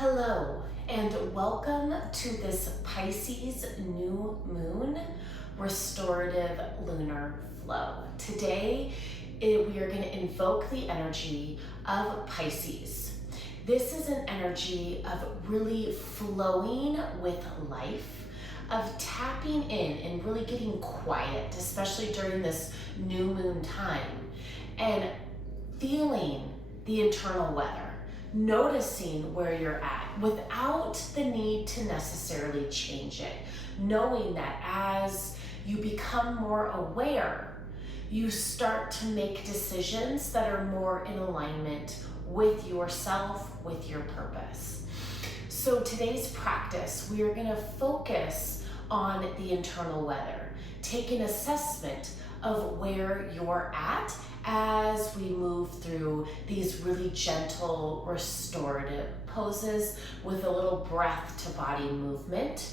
Hello, and welcome to this Pisces new moon restorative lunar flow. Today, we are going to invoke the energy of Pisces. This is an energy of really flowing with life, of tapping in and really getting quiet, especially during this new moon time, and feeling the internal weather. Noticing where you're at without the need to necessarily change it. Knowing that as you become more aware, you start to make decisions that are more in alignment with yourself, with your purpose. So today's practice, we are going to focus on the internal weather, take an assessment of where you're at as we move through these really gentle restorative poses with a little breath to body movement.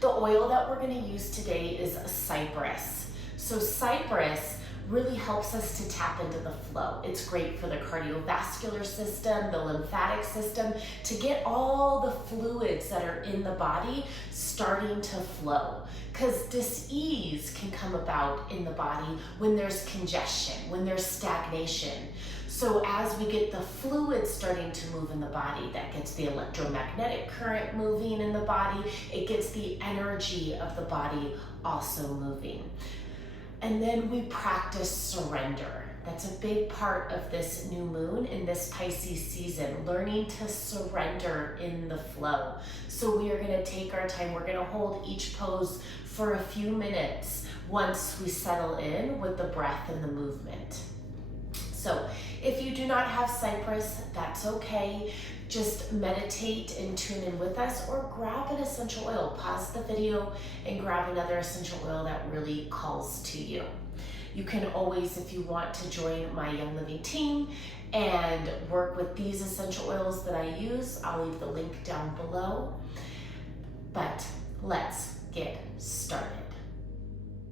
The oil that we're going to use today is cypress. So cypress really helps us to tap into the flow. It's great for the cardiovascular system, the lymphatic system, to get all the fluids that are in the body starting to flow. Because dis-ease can come about in the body when there's congestion, when there's stagnation. So as we get the fluid starting to move in the body, that gets the electromagnetic current moving in the body, it gets the energy of the body also moving. And then we practice surrender. That's a big part of this new moon in this Pisces season, learning to surrender in the flow. So we are going to take our time. We're going to hold each pose for a few minutes once we settle in with the breath and the movement. So if you do not have cypress, that's okay. Just meditate and tune in with us, or grab an essential oil. Pause the video and grab another essential oil that really calls to you. You can always, if you want to join my Young Living team and work with these essential oils that I use, I'll leave the link down below. But let's get started.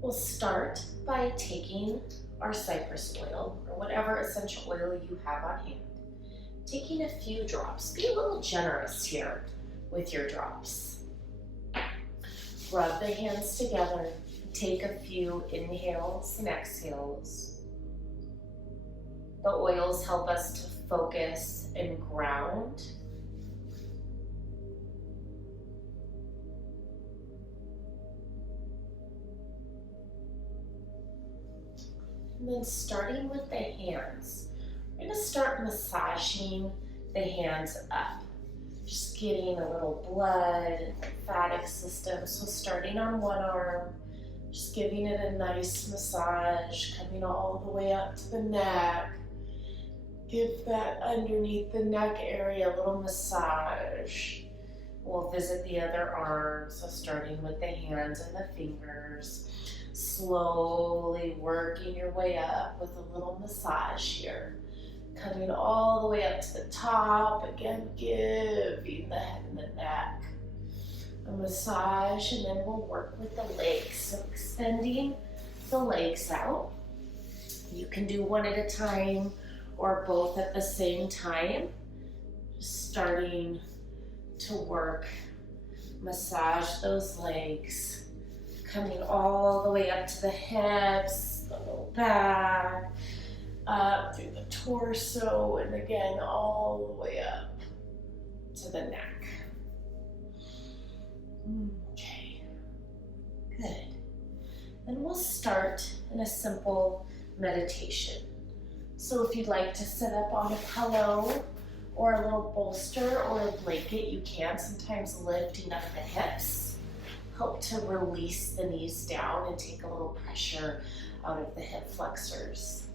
We'll start by taking our cypress oil, or whatever essential oil you have on hand. Taking a few drops. Be a little generous here with your drops. Rub the hands together. Take a few inhales and exhales. The oils help us to focus and ground. And then starting with the hands, we're going to start massaging the hands up. Just getting a little blood, lymphatic system. So starting on one arm, just giving it a nice massage, coming all the way up to the neck. Give that underneath the neck area a little massage. We'll visit the other arm, so starting with the hands and the fingers. Slowly working your way up with a little massage here. Coming all the way up to the top, again giving the head and the neck a massage, and then we'll work with the legs. So extending the legs out. You can do one at a time or both at the same time. Just starting to work, massage those legs. Coming all the way up to the hips, the low back, up through the torso, and again, all the way up to the neck. Okay, good. Then we'll start in a simple meditation. So if you'd like to sit up on a pillow or a little bolster or a blanket, you can. Sometimes lifting up the hips help to release the knees down and take a little pressure out of the hip flexors.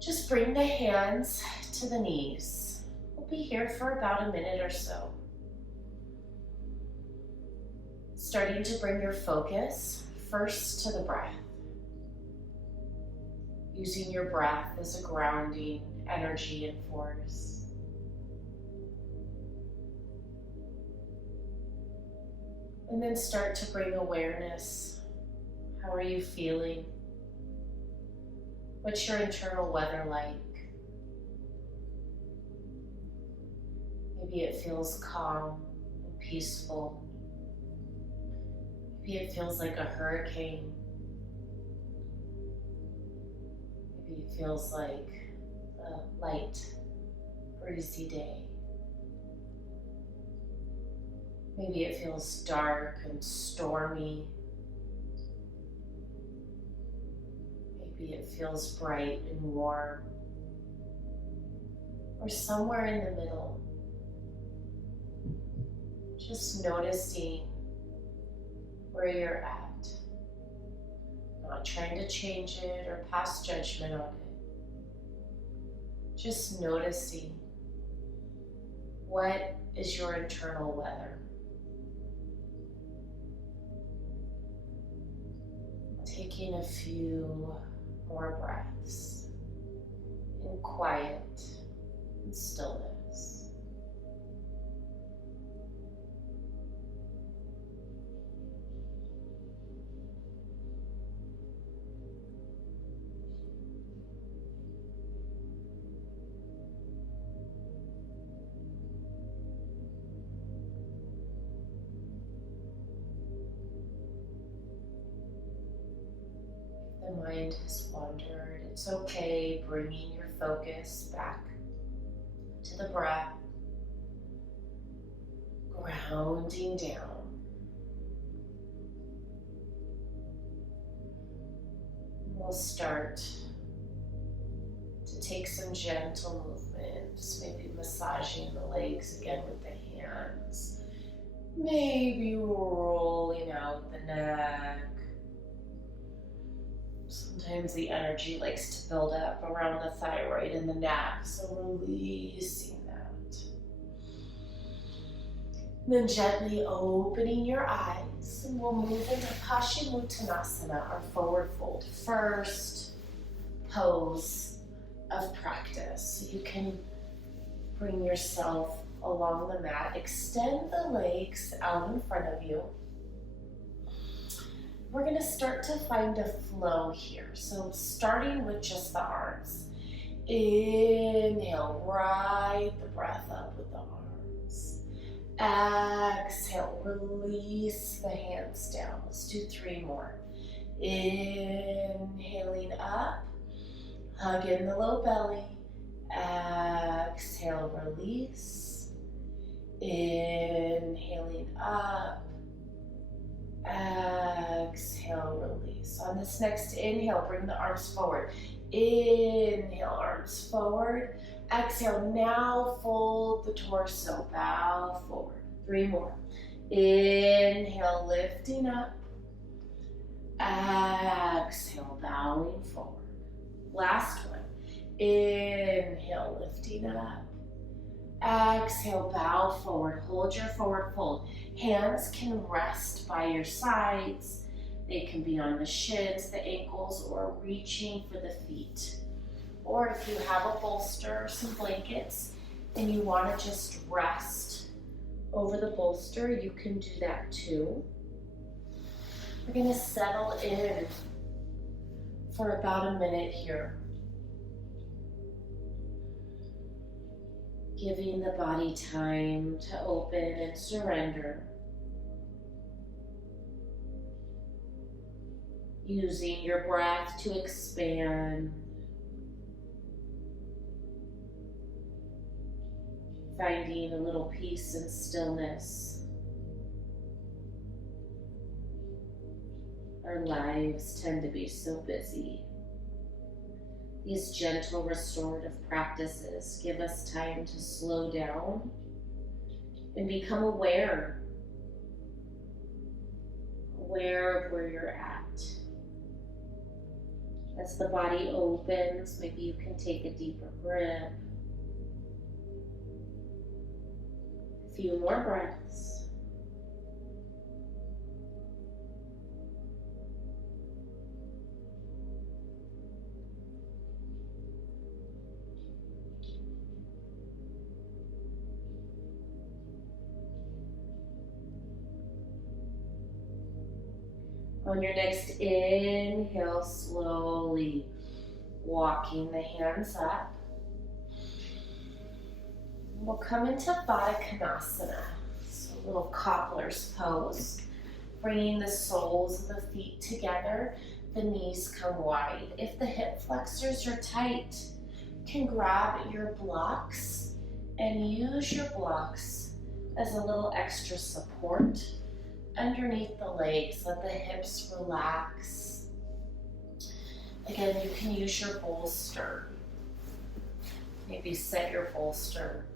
Just bring the hands to the knees. We'll be here for about a minute or so. Starting to bring your focus first to the breath. Using your breath as a grounding energy and force. And then start to bring awareness. How are you feeling? What's your internal weather like? Maybe it feels calm and peaceful. Maybe it feels like a hurricane. Maybe it feels like a light, breezy day. Maybe it feels dark and stormy. Maybe it feels bright and warm. Or somewhere in the middle. Just noticing where you're at. Not trying to change it or pass judgment on it. Just noticing what is your internal weather. Taking a few more breaths in quiet and stillness. The mind has wandered. It's okay bringing your focus back to the breath, grounding down. We'll start to take some gentle movements, maybe massaging the legs again with the hands, maybe rolling out the neck. Sometimes the energy likes to build up around the thyroid and the neck, so releasing that. Then gently opening your eyes, and we'll move into Paschimottanasana, our forward fold. First pose of practice. So you can bring yourself along the mat, extend the legs out in front of you. We're going to start to find a flow here. So starting with just the arms. Inhale, ride the breath up with the arms. Exhale, release the hands down. Let's do 3 more. Inhaling up, hug in the low belly. Exhale, release. Inhaling up. Exhale, release. On this next inhale, bring the arms forward. Inhale, arms forward. Exhale, now fold the torso, bow forward. 3 more. Inhale, lifting up. Exhale, bowing forward. Last one. Inhale, lifting up. Exhale, bow forward. Hold your forward fold. Hands can rest by your sides. They can be on the shins, the ankles, or reaching for the feet. Or if you have a bolster or some blankets and you want to just rest over the bolster, you can do that too. We're going to settle in for about a minute here. Giving the body time to open and surrender. Using your breath to expand. Finding a little peace and stillness. Our lives tend to be so busy. These gentle restorative practices give us time to slow down and become aware of where you're at. As the body opens, maybe you can take a deeper grip. A few more breaths. On your next inhale, slowly walking the hands up. We'll come into Baddha Konasana, so a little cobbler's pose, bringing the soles of the feet together, the knees come wide. If the hip flexors are tight, you can grab your blocks and use your blocks as a little extra support underneath the legs. Let the hips relax. Again, you can use your bolster. Maybe set your bolster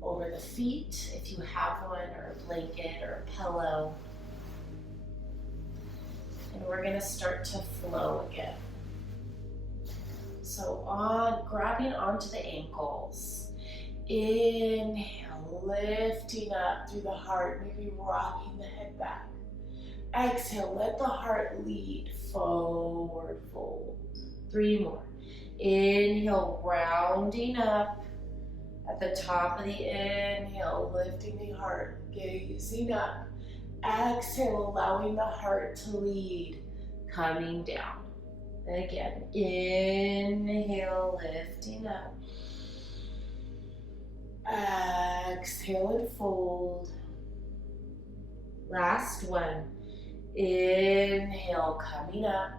over the feet if you have one, or a blanket or a pillow. And we're going to start to flow again. So grabbing onto the ankles. Inhale, lifting up through the heart, maybe rocking the head back. Exhale, let the heart lead, forward fold. 3 more. Inhale, rounding up. At the top of the inhale, lifting the heart, gazing up. Exhale, allowing the heart to lead, coming down. Again, inhale, lifting up. Exhale and fold. Last one. Inhale, coming up.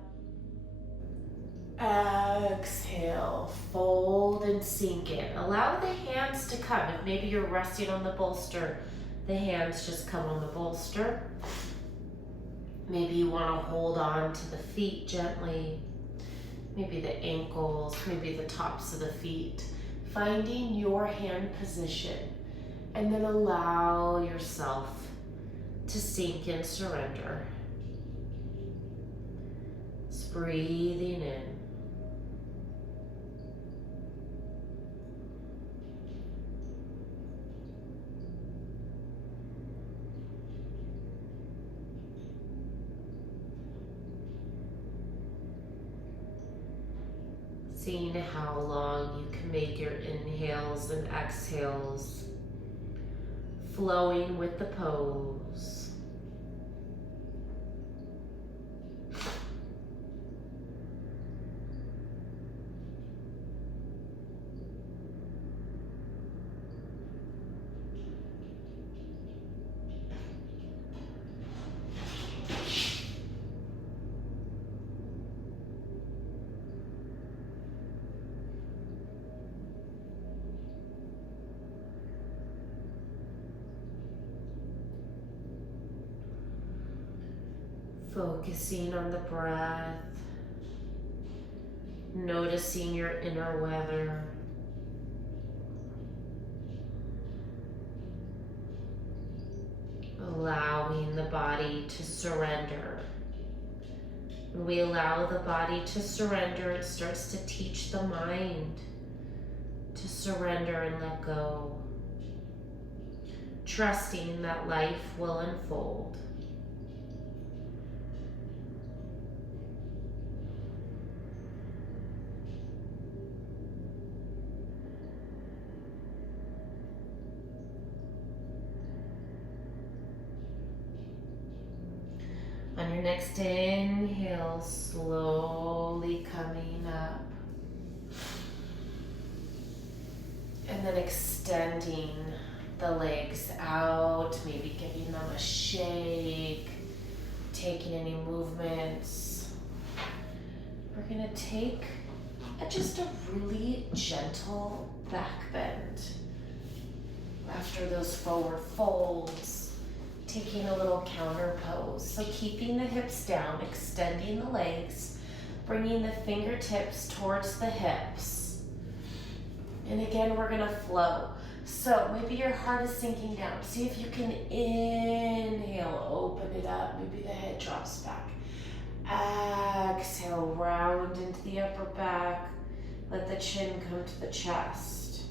Exhale, fold and sink in. Allow the hands to come. If maybe you're resting on the bolster, the hands just come on the bolster. Maybe you want to hold on to the feet gently. Maybe the ankles, maybe the tops of the feet. Finding your hand position, and then allow yourself to sink and surrender. Just breathing in. Seeing how long you can make your inhales and exhales, flowing with the pose. Focusing on the breath, noticing your inner weather. Allowing the body to surrender. When we allow the body to surrender, it starts to teach the mind to surrender and let go. Trusting that life will unfold. On your next inhale, slowly coming up. And then extending the legs out, maybe giving them a shake, taking any movements. We're gonna take just a really gentle back bend. After those forward folds, taking a little counter pose. So keeping the hips down, extending the legs, bringing the fingertips towards the hips. And again, we're gonna flow. So maybe your heart is sinking down. See if you can inhale, open it up. Maybe the head drops back. Exhale, round into the upper back. Let the chin come to the chest.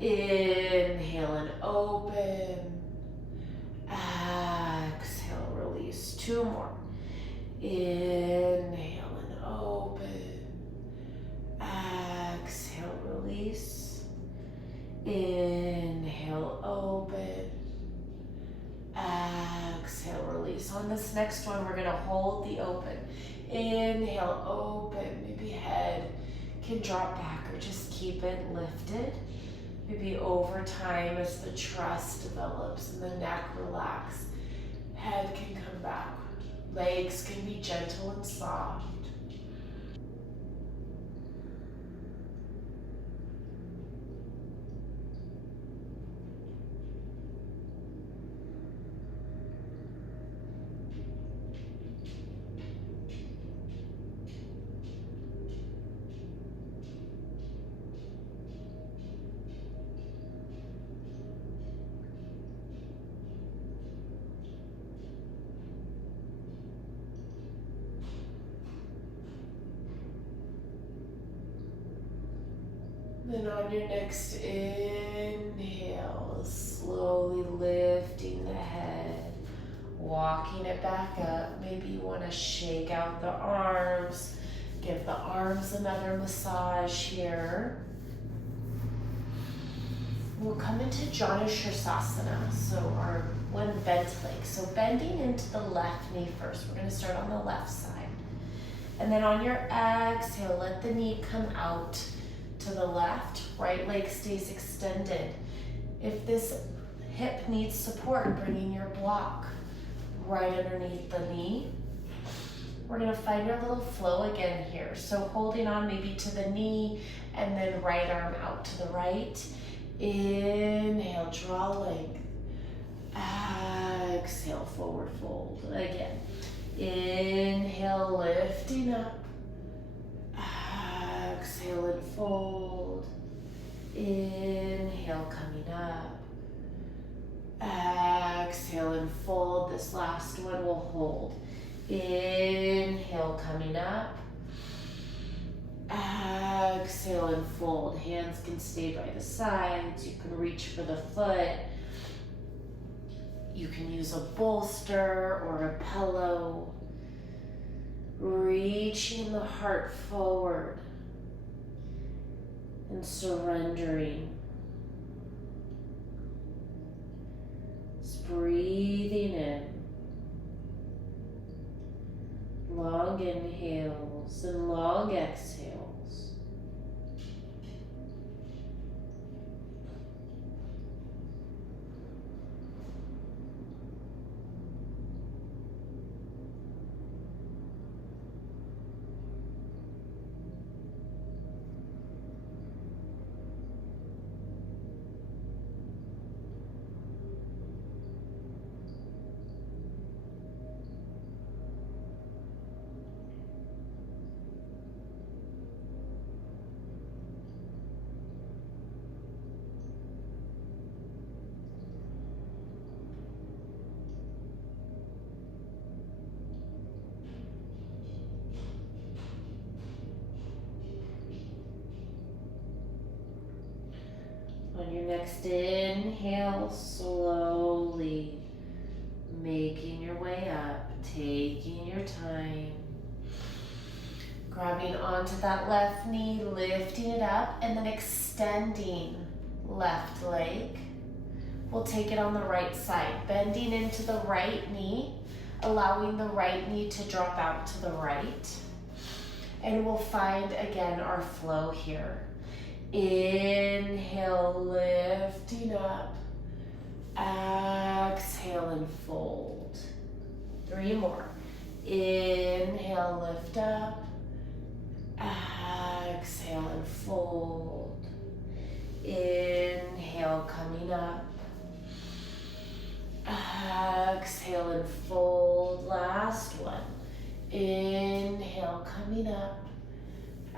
Inhale and open. Exhale, release. 2 more. Inhale and open. Exhale, release. Inhale, open. Exhale, release. On this next one, we're going to hold the open. Inhale, open. Maybe head can drop back or just keep it lifted. Maybe over time as the trust develops and the neck relaxes, head can come backward. Legs can be gentle and soft. Then on your next inhale, slowly lifting the head, walking it back up. Maybe you want to shake out the arms, give the arms another massage here. We'll come into Janu Shirsasana, so our one bent leg. So bending into the left knee first. We're going to start on the left side. And then on your exhale, let the knee come out to the left, right leg stays extended. If this hip needs support, bringing your block right underneath the knee. We're gonna find our little flow again here. So holding on maybe to the knee and then right arm out to the right. Inhale, draw length. Exhale, forward fold. Again. Inhale, lifting up. Exhale and fold. Inhale, coming up. Exhale and fold. This last one will hold. Inhale, coming up. Exhale and fold. Hands can stay by the sides. You can reach for the foot. You can use a bolster or a pillow. Reaching the heart forward and surrendering. Just breathing in. Long inhales and long exhales. On your next inhale, slowly making your way up, taking your time. Grabbing onto that left knee, lifting it up, and then extending left leg. We'll take it on the right side, bending into the right knee, allowing the right knee to drop out to the right. And we'll find again our flow here. Inhale, lifting up. Exhale and fold. 3 more. Inhale, lift up. Exhale and fold. Inhale, coming up. Exhale and fold. Last one. Inhale, coming up.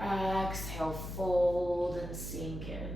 Exhale, fold and sink in.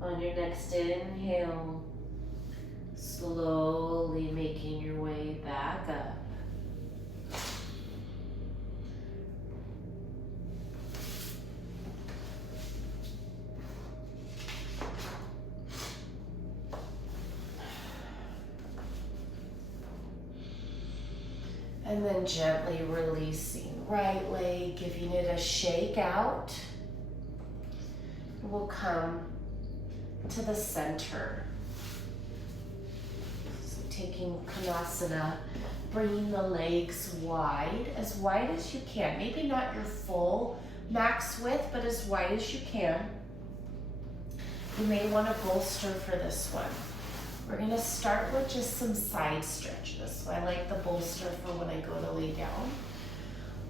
On your next inhale, slowly making your way back up. And then gently releasing right leg, giving it a shake out. We'll come to the center. So taking Konasana, bringing the legs wide as you can. Maybe not your full max width, but as wide as you can. You may want to bolster for this one. We're gonna start with just some side stretches. So I like the bolster for when I go to lay down.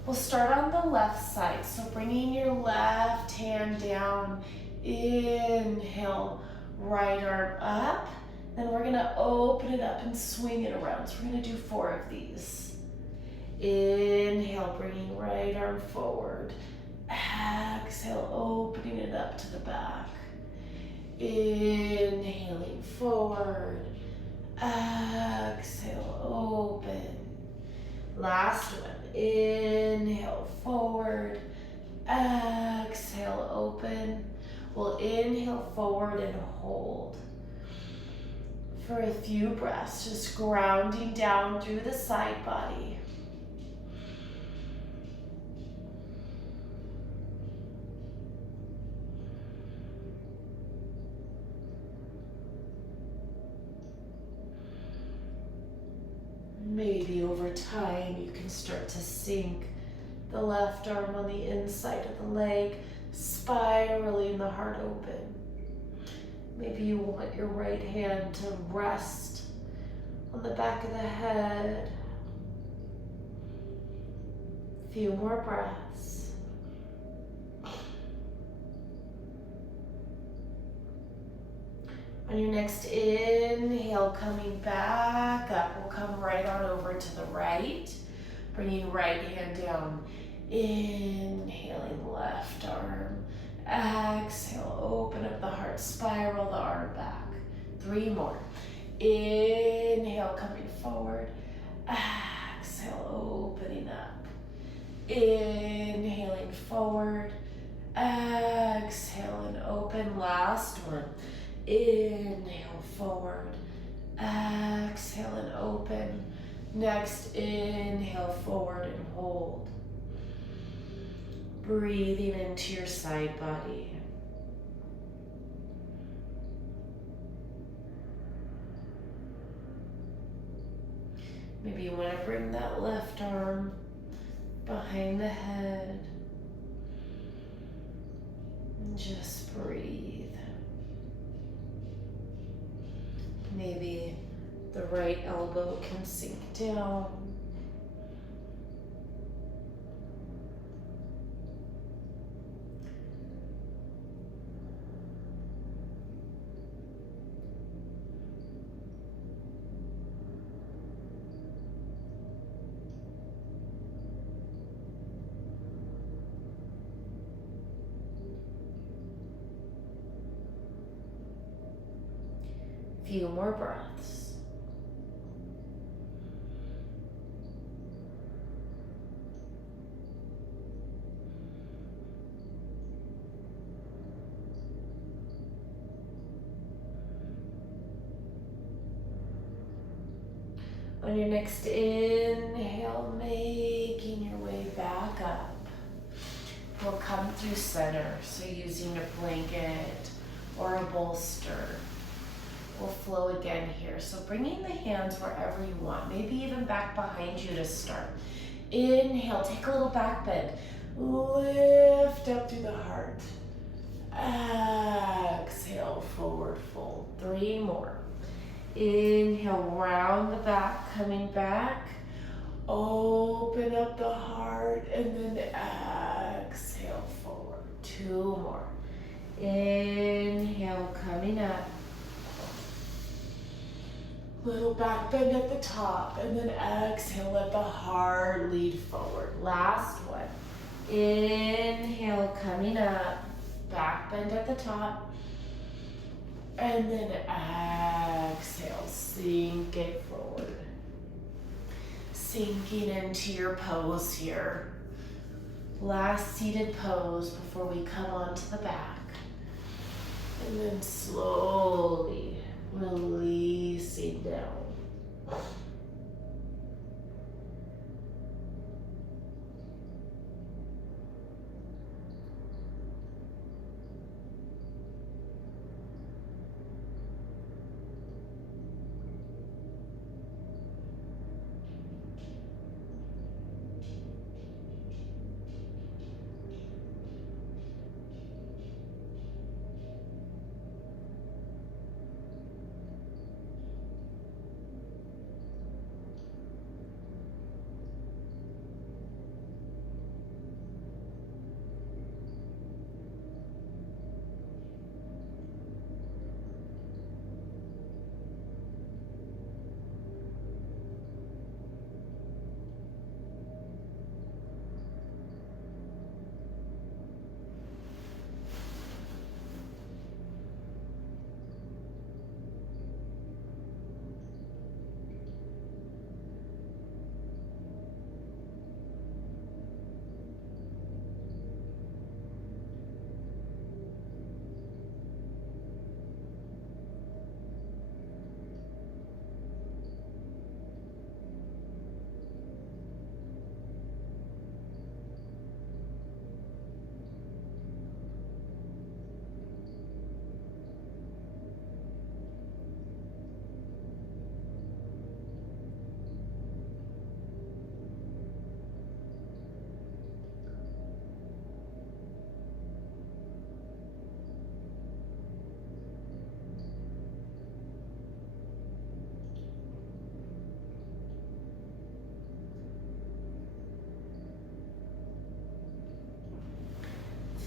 We'll start on the left side. So bringing your left hand down, inhale, right arm up. Then we're gonna open it up and swing it around. So we're gonna do 4 of these. Inhale, bringing right arm forward. Exhale, opening it up to the back. Inhaling forward, exhale, open. Last one, inhale forward, exhale, open. We'll inhale forward and hold for a few breaths, just grounding down through the side body. Maybe over time you can start to sink the left arm on the inside of the leg, spiraling the heart open. Maybe you want your right hand to rest on the back of the head. A few more breaths. On your next inhale, coming back up, we'll come right on over to the right, bringing right hand down, inhaling left arm, exhale, open up the heart, spiral the arm back. 3 more. Inhale, coming forward, exhale, opening up, inhaling forward, exhale and open. Last one. Inhale forward, exhale and open. Next, inhale forward and hold. Breathing into your side body. Maybe you want to bring that left arm behind the head. And just breathe. Maybe the right elbow can sink down. Few more breaths. On your next inhale, making your way back up, we'll come through center. So using a blanket or a bolster. We'll flow again here. So bringing the hands wherever you want, maybe even back behind you to start. Inhale, take a little back bend. Lift up through the heart. Exhale, forward fold. 3 more. Inhale, round the back, coming back. Open up the heart and then exhale forward. 2 more. Inhale, coming up. Little back bend at the top, and then exhale, let the heart lead forward. Last one. Inhale, coming up, back bend at the top. And then exhale, sink it forward. Sinking into your pose here. Last seated pose before we come onto the back. And then slowly releasing down.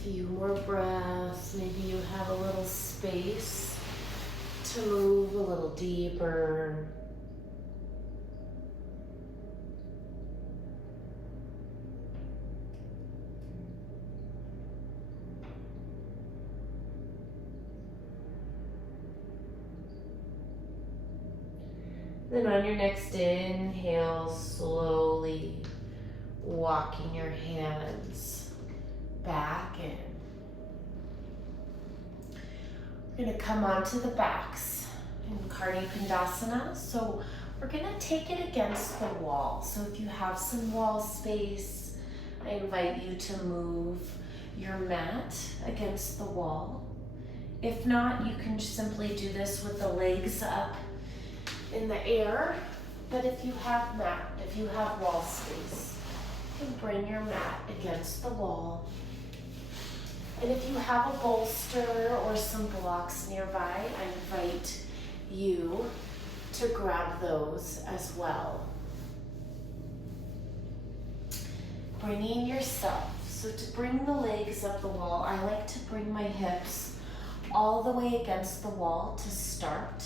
Few more breaths. Maybe you have a little space to move a little deeper. Then on your next inhale, slowly walking your hands back in. We're going to come onto the backs in Karnipandasana. So we're going to take it against the wall. So if you have some wall space, I invite you to move your mat against the wall. If not, you can simply do this with the legs up in the air. But if you have wall space, you can bring your mat against the wall. And if you have a bolster or some blocks nearby, I invite you to grab those as well. Bringing yourself. So to bring the legs up the wall, I like to bring my hips all the way against the wall to start.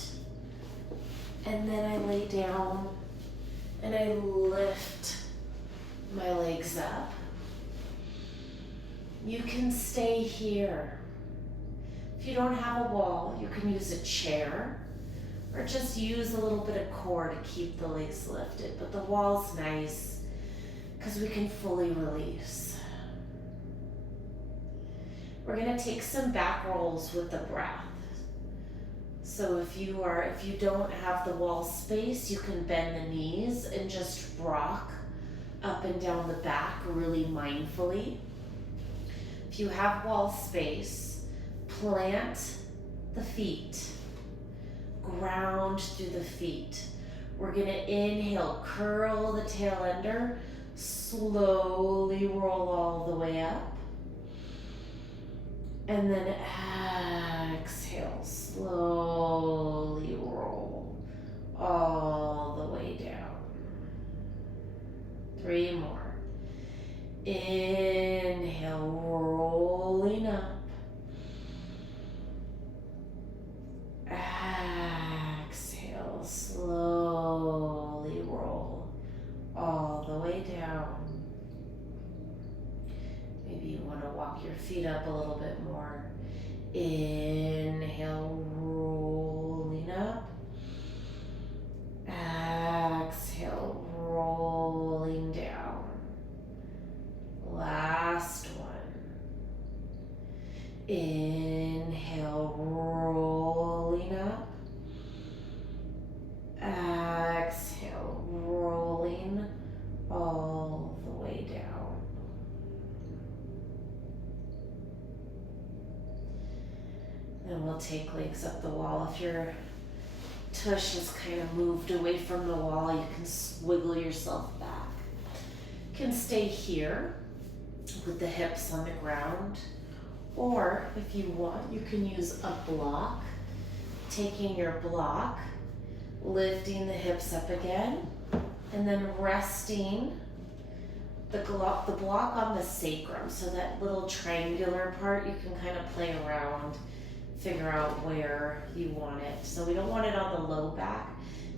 And then I lay down and I lift my legs up. You can stay here. If you don't have a wall, you can use a chair or just use a little bit of core to keep the legs lifted. But the wall's nice because we can fully release. We're gonna take some back rolls with the breath. So if you don't have the wall space, you can bend the knees and just rock up and down the back really mindfully. If you have wall space, plant the feet, ground through the feet. We're gonna inhale, curl the tail under, slowly roll all the way up. And then exhale, slowly roll all the way down. 3 more. Inhale, rolling up. Exhale, slowly roll all the way down. Maybe you want to walk your feet up a little bit more. Inhale, rolling up. Exhale, rolling down. Last one. Inhale, rolling up. Exhale, rolling all the way down. Then we'll take legs up the wall. If your tush is kind of moved away from the wall, you can wiggle yourself back. You can stay here with the hips on the ground, or if you want, you can use a block. Taking your block, lifting the hips up again, and then resting the block on the sacrum. So that little triangular part, you can kind of play around, figure out where you want it. So we don't want it on the low back.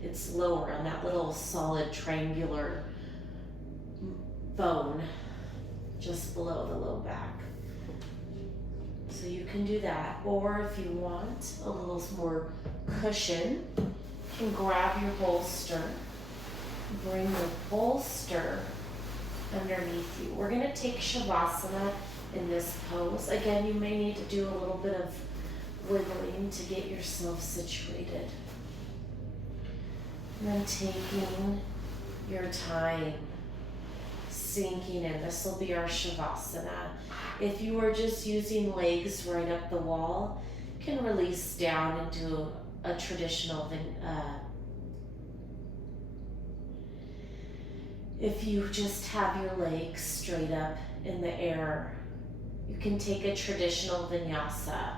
It's lower on that little solid triangular bone just below the low back. So you can do that. Or if you want a little more cushion, you can grab your bolster, bring your bolster underneath you. We're gonna take Shavasana in this pose. Again, you may need to do a little bit of wiggling to get yourself situated. And then taking your time, sinking in. This will be our Shavasana. If you are just using legs right up the wall, you can release down into a traditional if you just have your legs straight up in the air, you can take a traditional vinyasa.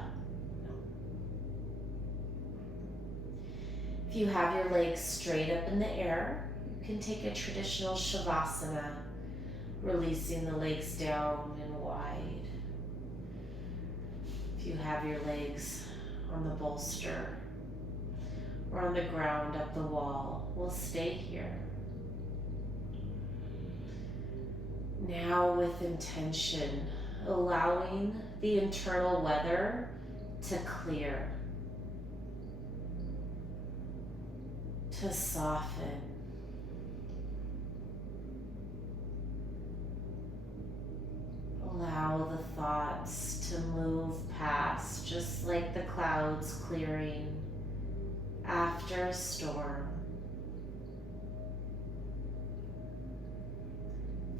If you have your legs straight up in the air, you can take a traditional Shavasana, releasing the legs down and wide. If you have your legs on the bolster or on the ground up the wall, we'll stay here. Now with intention, allowing the internal weather to clear, to soften. Allow the thoughts to move past, just like the clouds clearing after a storm.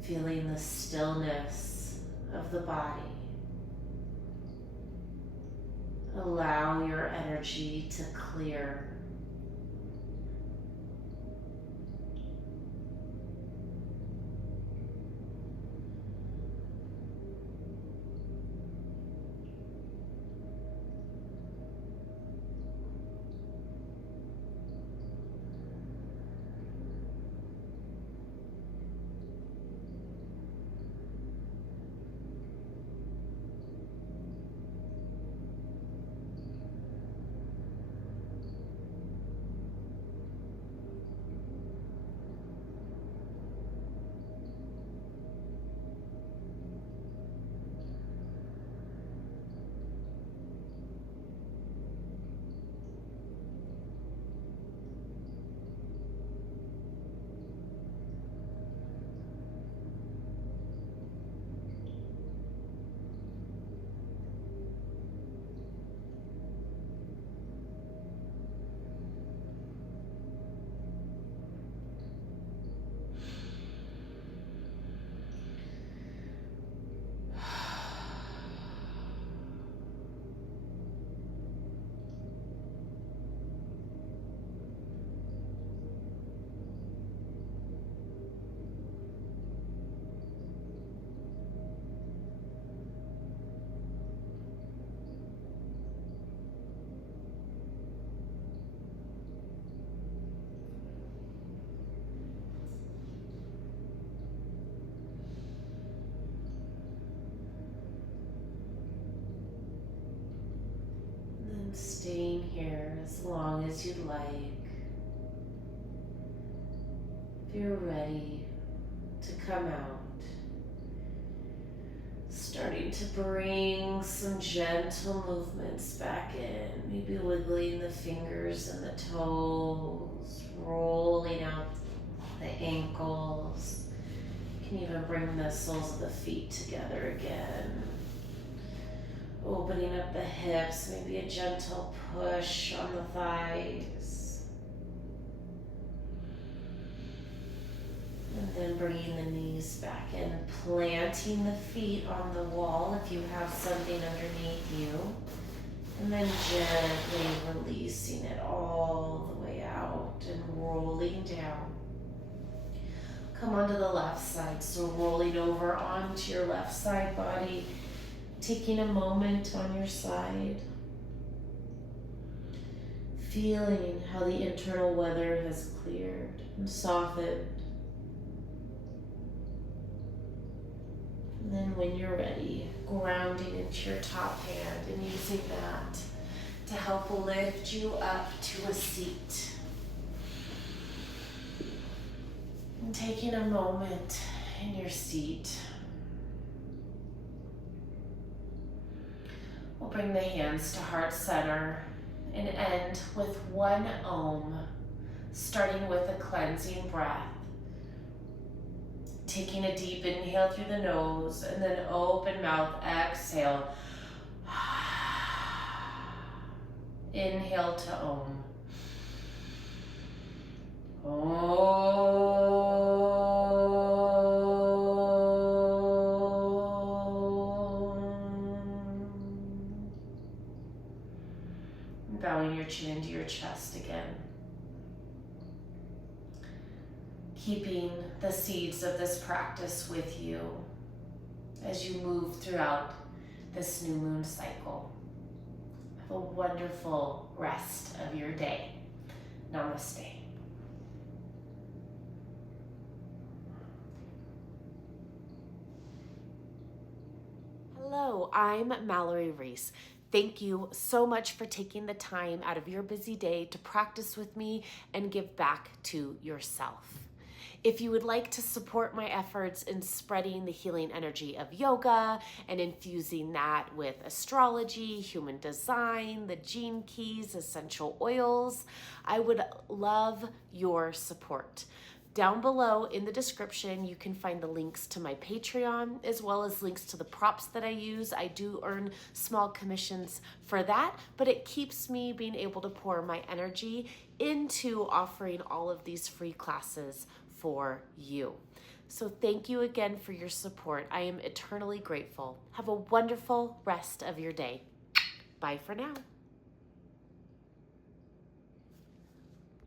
Feeling the stillness of the body. Allow your energy to clear. Staying here as long as you'd like. If you're ready to come out, Starting to bring some gentle movements back in, maybe wiggling the fingers and the toes, rolling out the ankles. You can even bring the soles of the feet together again. Opening up the hips, maybe a gentle push on the thighs. And then bringing the knees back in, planting the feet on the wall if you have something underneath you. And then gently releasing it all the way out and rolling down. Come onto the left side, so rolling over onto your left side body, taking a moment on your side, feeling how the internal weather has cleared and softened. And then when you're ready, grounding into your top hand and using that to help lift you up to a seat. And taking a moment in your seat. We'll bring the hands to heart center and end with one Om, starting with a cleansing breath. Taking a deep inhale through the nose and then open mouth, exhale. Inhale to Om. Om. Bowing your chin into your chest again. Keeping the seeds of this practice with you as you move throughout this new moon cycle. Have a wonderful rest of your day. Namaste. Hello, I'm Mallory Reese. Thank you so much for taking the time out of your busy day to practice with me and give back to yourself. If you would like to support my efforts in spreading the healing energy of yoga and infusing that with astrology, human design, the gene keys, essential oils, I would love your support. Down below in the description, you can find the links to my Patreon, as well as links to the props that I use. I do earn small commissions for that, but it keeps me being able to pour my energy into offering all of these free classes for you. So thank you again for your support. I am eternally grateful. Have a wonderful rest of your day. Bye for now.